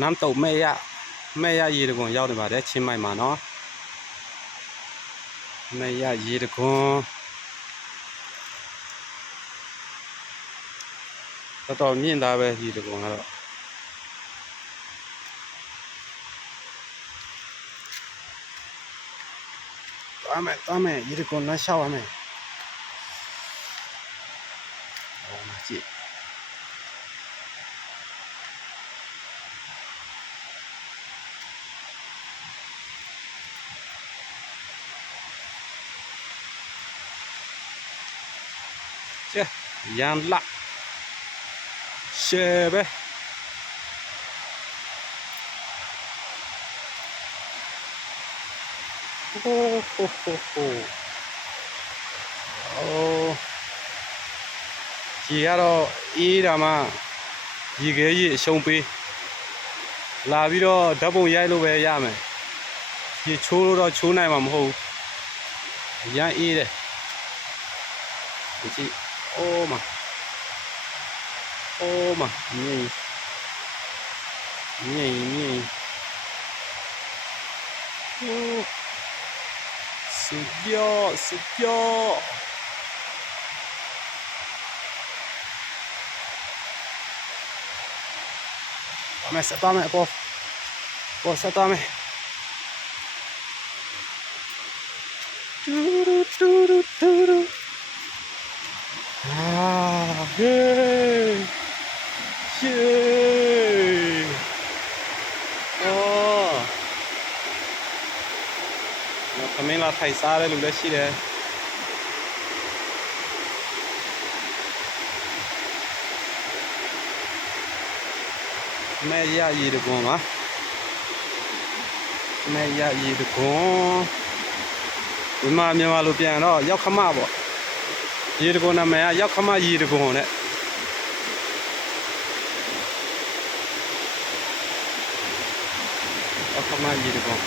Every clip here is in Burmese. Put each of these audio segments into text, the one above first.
น้ำตกแม่ย่ายีตะกงရောက်နေပါတယ်ချင်းမိုင်မှာเนาะแม่ย่ายีตะกงတော်မြင့်သားပဲยีตะกงကတော့သွားမယ်ยีตะกงလမ်းလျှောက်ရမယ်ဟောမှာကြည့်ရန်လာရှယ်ပဲဟိုကြီးကတော့အေးတာမှရေခဲကြီးအရှုံးပေးလာပြီးတော့ဓာတ်ပုံရိုက်လို့ပဲရမယ်ရေချိုးလို့တော့ချိုးနိုင်မှာမဟုတ်ဘူးရန်အေးတယ်ကြည့်အိုးမမြင်โอ้สุดยอดมาเสร็จต่อไหมพอเสร็จต่อไหมดูเฮ้သမင်းလာထိုင်စားတဲ့လူလည်းရှိတယ်မဲရရည်တကွန်ပါမဲရရည်တကွန်ဒီမှာမြန်မာလိုပြန်တော့ရောက်ခမပေါ့ရည်တကွန်နာမည်ကရောက်ခမရည်တကွန်နဲ့ရောက်ခမရည်တကွန်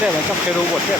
thế là chắc cái robot thế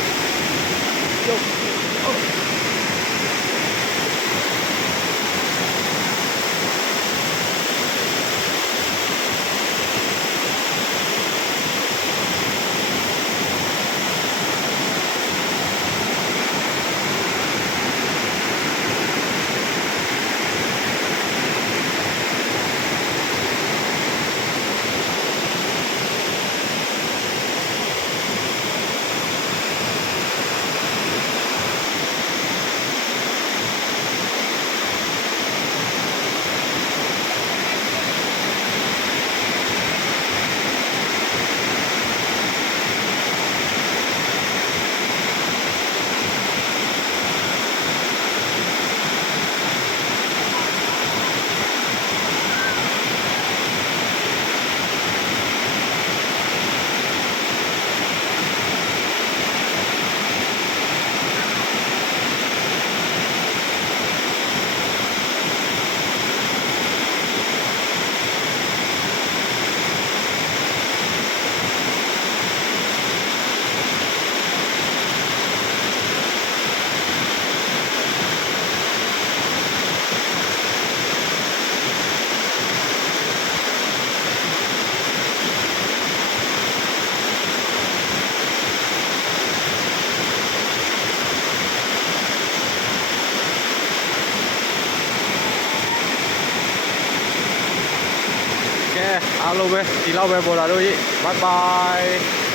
အားလုံးပဲဒီလောက်ပဲပေါ်လာတော့ရေ bye bye